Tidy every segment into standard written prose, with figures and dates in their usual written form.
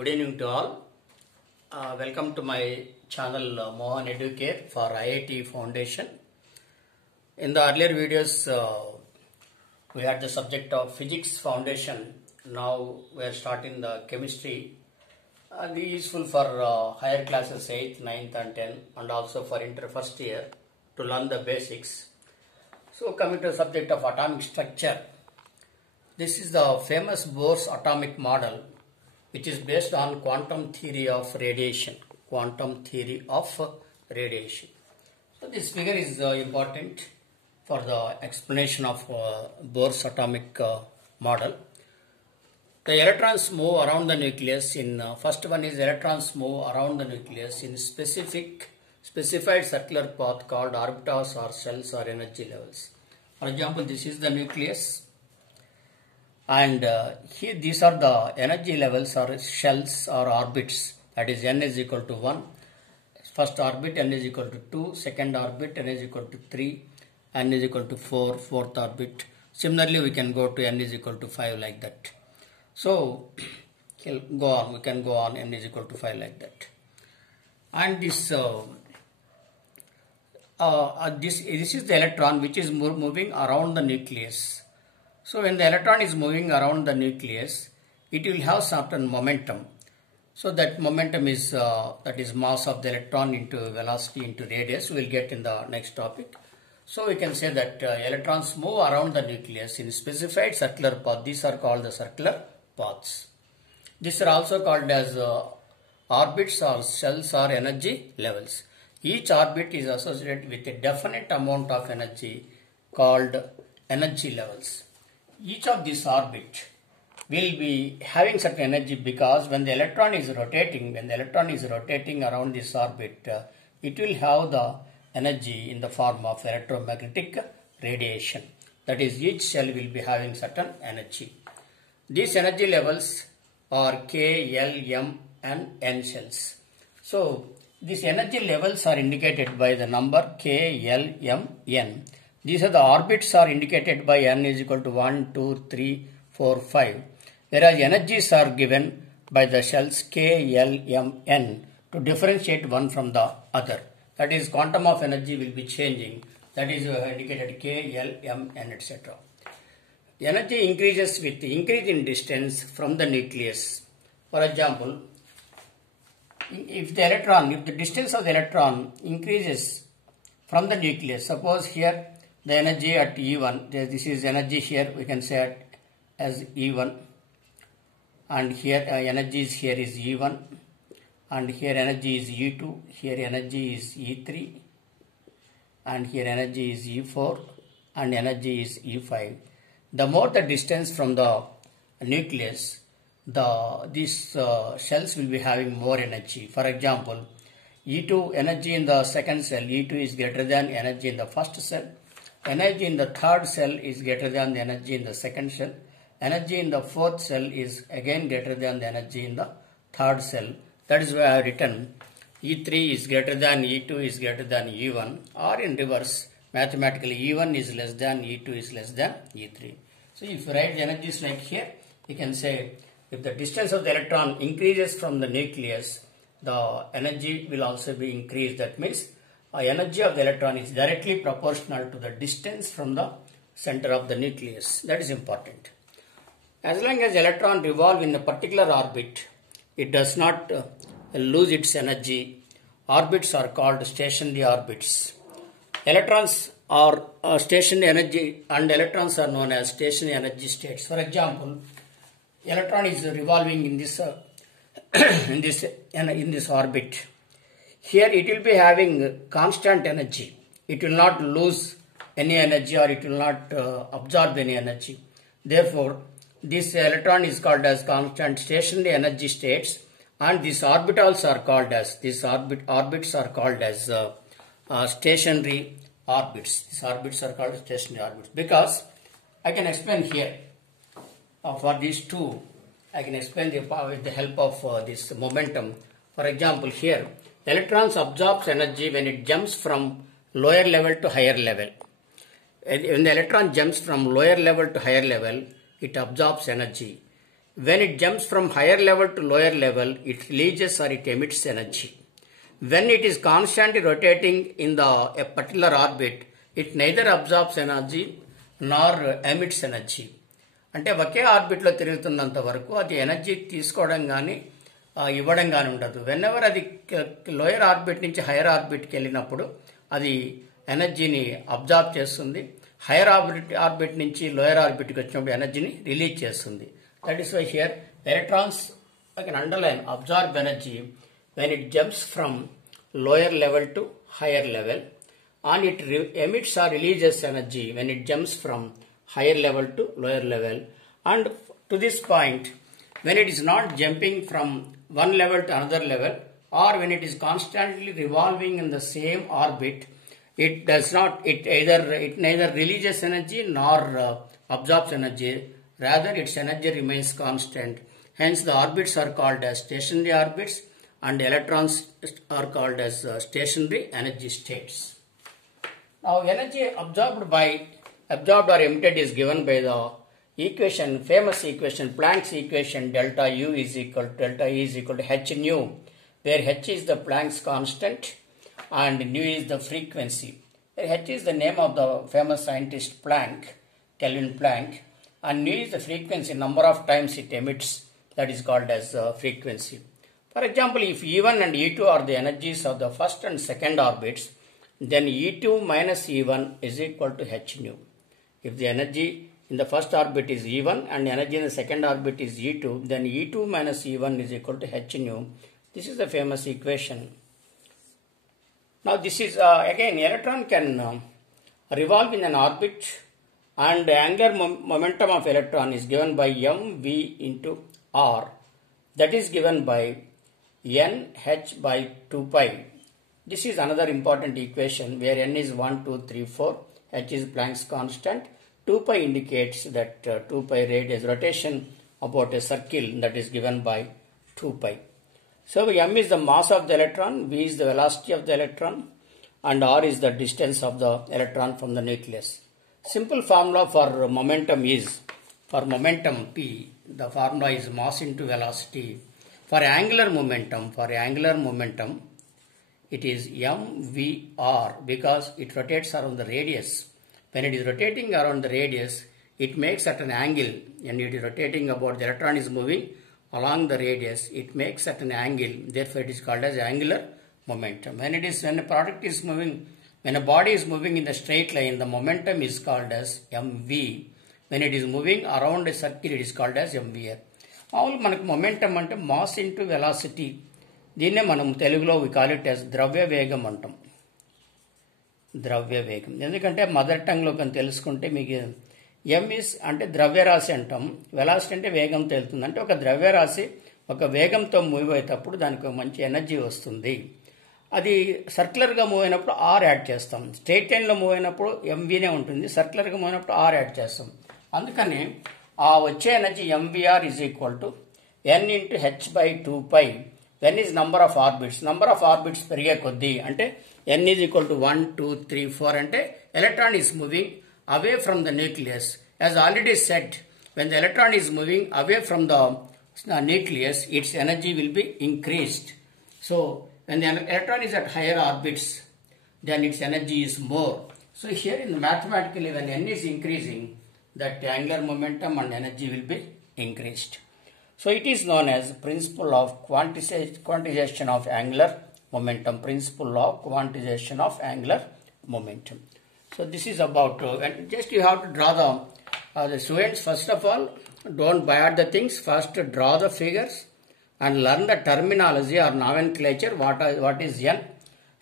Good evening to all. Welcome to my channel Mohan Educare for IIT Foundation. In the earlier videos, we had the subject of Physics Foundation. Now we are starting the Chemistry. This is useful for higher classes 8th, 9th and 10th, and also for inter first year to learn the basics. So coming to the subject of atomic structure. This is the famous Bohr's atomic model, which is based on quantum theory of radiation. Quantum theory of radiation. So this figure is important for the explanation of Bohr's atomic model. The electrons move around the nucleus in first one is electrons move around the nucleus in specified circular path called orbitas or shells or energy levels. For example, this is the nucleus. And here these are the energy levels or shells or orbits, that is n is equal to 1, first orbit n is equal to 2, second orbit n is equal to 3, n is equal to 4, fourth orbit. Similarly we can go to n is equal to 5 like that. So we can go on n is equal to 5 like that. And this is the electron which is moving around the nucleus. So when the electron is moving around the nucleus, it will have certain momentum. So that momentum is that is mass of the electron into velocity into radius. We will get in the next topic. So we can say that electrons move around the nucleus in specified circular path. These are called the circular paths. These are also called as orbits or shells or energy levels. Each orbit is associated with a definite amount of energy called energy levels. Each of these orbit will be having certain energy because when the electron is rotating around this orbit, it will have the energy in the form of electromagnetic radiation. That is, each shell will be having certain energy. These energy levels are K, L, M and N shells. So these energy levels are indicated by the number K, L, M, N. These are the orbits are indicated by n is equal to 1, 2, 3, 4, 5. Whereas energies are given by the shells K, L, M, N to differentiate one from the other. That is, quantum of energy will be changing. That is indicated K, L, M, N, etc. The energy increases with the increase in distance from the nucleus. For example, if the distance of the electron increases from the nucleus, suppose here the energy at E1, this is energy here, we can say as E1, and here energy is here is E1, and here energy is E2, here energy is E3, and here energy is E4, and energy is E5. The more the distance from the nucleus, these shells will be having more energy. For example, E2 energy in the second cell, E2 is greater than energy in the first cell. Energy in the third cell is greater than the energy in the second cell. Energy in the fourth cell is again greater than the energy in the third cell. That is why I have written E3 is greater than E2 is greater than E1, or in reverse, mathematically E1 is less than E2 is less than E3. So if you write the energies like here, you can say if the distance of the electron increases from the nucleus, the energy will also be increased. That means energy of the electron is directly proportional to the distance from the center of the nucleus. That is important. As long as electron revolves in a particular orbit, it does not lose its energy. Orbits are called stationary orbits. Electrons are stationary energy and electrons are known as stationary energy states. For example, electron is revolving in this in this orbit. Here it will be having constant energy. It will not lose any energy or it will not absorb any energy. Therefore, this electron is called as constant stationary energy states, and these orbitals are called as orbits are called as stationary orbits. These orbits are called stationary orbits because I can explain here for these two. I can explain with the help of this momentum. For example, here electrons absorbs energy when it jumps from lower level to higher level. When the electron jumps from lower level to higher level, it absorbs energy. when it jumps from higher level to lower level, it releases or it emits energy. When it is constantly rotating in a particular orbit, it neither absorbs energy nor emits energy. అంటే ఒకే ఆర్బిట్లో తిరుగుతున్నంత వరకు అది energy తీసుకోవడం కానీ ఇవ్వడం కానీ ఉండదు. Whenever అది lower orbit నుంచి హైయర్ ఆర్బిట్కి వెళ్ళినప్పుడు అది ఎనర్జీని అబ్జార్బ్ చేస్తుంది. హైయర్ ఆర్బిట్ నుంచి లోయర్ ఆర్బిట్కి వచ్చినప్పుడు ఎనర్జీని రిలీజ్ చేస్తుంది. That is why here electrons I can underline absorb energy when it jumps from lower level to higher level, and it emits or releases energy when it jumps from higher level to lower level. And to this point, when it is not jumping from one level to another level, or when it is constantly revolving in the same orbit, it neither releases energy nor absorbs energy. Rather, its energy remains constant. Hence, the orbits are called as stationary orbits, and electrons are called as stationary energy states. Now, energy absorbed or emitted is given by the equation, famous equation, Planck's equation, delta E is equal to h nu, where h is the Planck's constant and nu is the frequency. H is the name of the famous scientist Planck, Kelvin Planck, and nu is the frequency, number of times it emits, that is called as frequency. For example, if E1 and E2 are the energies of the first and second orbits, then E2 minus E1 is equal to h nu. If the energy in the first orbit is E1 and energy in the second orbit is E2, then E2 minus E1 is equal to h nu. This is the famous equation. Now this is again, electron can revolve in an orbit, and the angular momentum of electron is given by mv into r, that is given by n h by 2 pi. This is another important equation where n is 1, 2, 3, 4, h is Planck's constant, 2 pi indicates that 2 pi radius rotation about a circle, that is given by 2 pi. So m is the mass of the electron, v is the velocity of the electron, and r is the distance of the electron from the nucleus. Simple formula for momentum is, for momentum P, the formula is mass into velocity. For angular momentum, it is mvr, because it rotates around the radius. When it is rotating around the radius, it makes at an angle, and it is rotating about, the electron is moving along the radius, it makes at an angle, therefore it is called as angular momentum. When a product is moving, when a body is moving in the straight line, the momentum is called as mv. When it is moving around a circle, it is called as mvr. All మనకు momentum అంటే mass into velocity. దీన్నే మనం తెలుగులో we call it as ద్రవ్య వేగం అంటాం. ద్రవ్య వేగం. ఎందుకంటే మదర్ టంగ్లో కానీ తెలుసుకుంటే మీకు m is అంటే ద్రవ్యరాశి అంటాం, వెలాసిటీ అంటే వేగం తెలుస్తుంది. అంటే ఒక ద్రవ్యరాశి ఒక వేగంతో మూవ్ అయ్యేటప్పుడు దానికి ఒక మంచి ఎనర్జీ వస్తుంది. అది సర్క్యులర్గా మూవ్ అయినప్పుడు ఆర్ యాడ్ చేస్తాం. స్ట్రైట్ లైన్లో మూవ్ అయినప్పుడు ఎంవీనే ఉంటుంది, సర్క్యులర్గా మూవ్ అయినప్పుడు ఆర్ యాడ్ చేస్తాం. అందుకని ఆ వచ్చే energy MVR is equal to N into H by 2 pi. N is number of orbits. Number of orbits పెరిగే కొద్దీ అంటే ఎన్ ఈజ్ ఈక్వల్ టు 1, 2, 3, 4 అంటే electron is moving away from the nucleus. As already said, when the electron is moving away from the nucleus, its energy will be increased. So, when the electron is at higher orbits, then its energy is more. So, here in mathematically, when n is increasing, that angular momentum and energy will be increased. So, it is known as principle of quantization of angular momentum. Principle of quantization of angular momentum. So this is about, and just you have to draw the students, first of all, don't buy out the things, first draw the figures and learn the terminology or nomenclature, what is N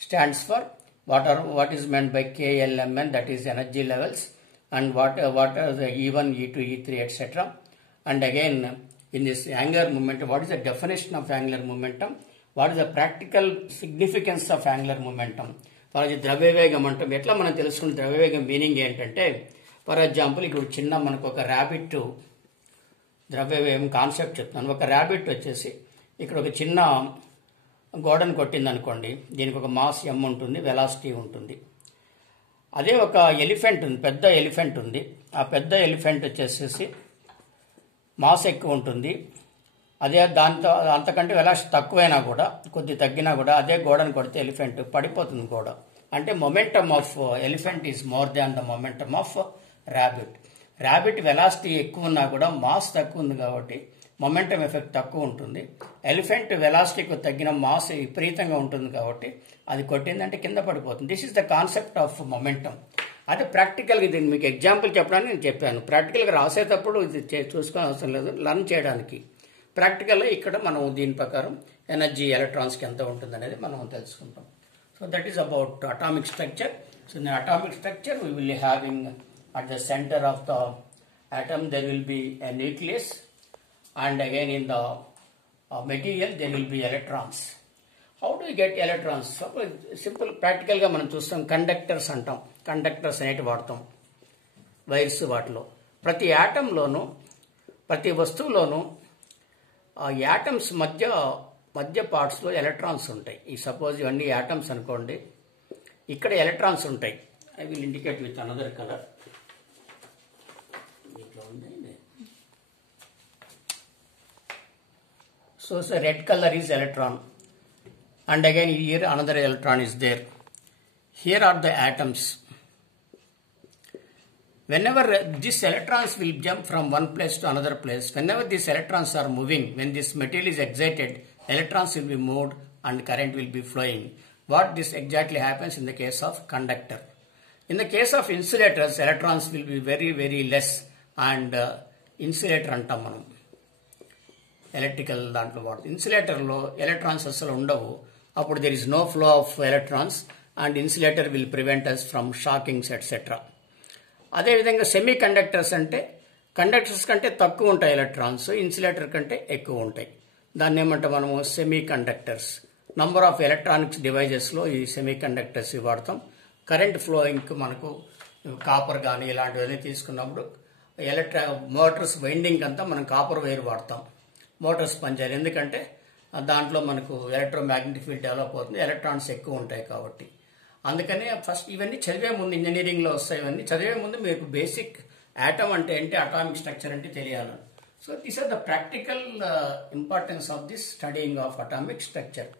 stands for, what is meant by K, L, M, N, that is energy levels, and what are the E1, E2, E3, etc. And again, in this angular momentum, what is the definition of angular momentum, what is the practical significance of angular momentum. For ద్రవ్యవేగం అంటాం. ఎట్లా మనం తెలుసుకున్న ద్రవ్యవేగం meaning ఏంటంటే, for example ఇక్కడ చిన్న మనకు ఒక ర్యాబిట్ ద్రవ్యవేగం కాన్సెప్ట్ చెప్తున్నాను. ఒక ర్యాబిట్ వచ్చేసి ఇక్కడ ఒక చిన్న గోడను కొట్టింది అనుకోండి, దీనికి ఒక మాస్ m ఉంటుంది, వెలాసిటీ ఉంటుంది. అదే ఒక ఎలిఫెంట్ ఉంది, పెద్ద ఎలిఫెంట్ ఉంది. ఆ పెద్ద ఎలిఫెంట్ వచ్చేసేసి మాస్ ఎక్కువ ఉంటుంది. అదే దాంతో అంతకంటే వెలాసిటీ తక్కువైనా కూడా, కొద్ది తగ్గినా కూడా అదే గోడను కొడితే ఎలిఫెంట్ పడిపోతుంది గోడ. అంటే momentum of elephant is more than the momentum of rabbit. Rabbit velocity ఎక్కువ ఉన్నా కూడా మాస్ తక్కువ ఉంది కాబట్టి మొమెంటం ఎఫెక్ట్ తక్కువ ఉంటుంది. ఎలిఫెంట్ వెలాసిటీకి తగ్గిన మాస్ విపరీతంగా ఉంటుంది కాబట్టి అది కొట్టిందంటే కింద పడిపోతుంది. This is the concept of momentum. అదే ప్రాక్టికల్గా ఇది మీకు ఎగ్జాంపుల్ చెప్పడానికి నేను చెప్పాను. ప్రాక్టికల్గా రాసేటప్పుడు ఇది చూసుకొని అవసరం లేదు, లర్న్ చేయడానికి. ప్రాక్టికల్గా ఇక్కడ మనం దీని ప్రకారం ఎనర్జీ ఎలక్ట్రాన్స్కి ఎంత ఉంటుంది అనేది మనం తెలుసుకుంటాం. So that is about atomic structure. So in atomic structure we will having at the centre of the atom there will be a nucleus, and again in the material there will be electrons. How do you get electrons? Simple practical గా మనం చూస్తాం. Conductors అంటాం. Conductors అనేటి వాడతాం. Wires వాటిలో ప్రతి యాటంలోనూ ప్రతి వస్తువులోనూ atoms మధ్య పార్ట్స్లో ఎలక్ట్రాన్స్ ఉంటాయి. ఈ సపోజ్ ఇవన్నీ యాటమ్స్ అనుకోండి, ఇక్కడ ఎలక్ట్రాన్స్ ఉంటాయి. I will indicate with another colour. So red color is electron, and again here another electron is there. Here are the atoms. Whenever these electrons will jump from one place to another place, whenever these electrons are moving, when this material is excited, electrons will be moved and current will be flowing. What this exactly happens in the case of conductor. In the case of insulators, electrons will be very, very less, and insulator antam manam. Electrical దాంట్లో వాడుతుంది. ఇన్సులేటర్లో electrons అసలు ఉండవు. అప్పుడు there is no flow of electrons and insulator will prevent us from shockings et cetera. అదేవిధంగా semiconductors అంటే conductors కంటే తక్కువ ఉంటాయి ఎలక్ట్రాన్స్, ఇన్సులేటర్ కంటే ఎక్కువ ఉంటాయి. దాన్ని ఏమంటే మనము semiconductors. Number of electronics డివైజెస్లో ఈ సెమీ కండక్టర్స్ వాడతాం. కరెంట్ ఫ్లోయింగ్కి మనకు కాపర్ కానీ ఇలాంటివన్నీ తీసుకున్నప్పుడు మోటార్స్ వైండింగ్ అంతా మనం కాపర్ వైర్ వాడతాం. మోటార్స్ పనిచేయాలి, ఎందుకంటే దాంట్లో మనకు ఎలక్ట్రోమాగ్నెటిక్ ఫీల్డ్ డెవలప్ అవుతుంది, ఎలక్ట్రాన్స్ ఎక్కువ ఉంటాయి కాబట్టి. అందుకని ఫస్ట్ ఇవన్నీ చదివే ముందు, ఇంజనీరింగ్లో వస్తాయి ఇవన్నీ చదివే ముందు మీకు బేసిక్ ఆటమ్ అంటే ఏంటి, అటామిక్ స్ట్రక్చర్ అంటే తెలియాలి. So these are the practical importance of this studying of atomic structure.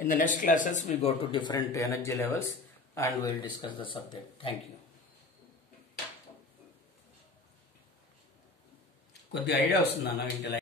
In the next classes we go to different energy levels and we will discuss the subject. Thank you. కొద్దిగా idea వస్తుందన్న ఇంటి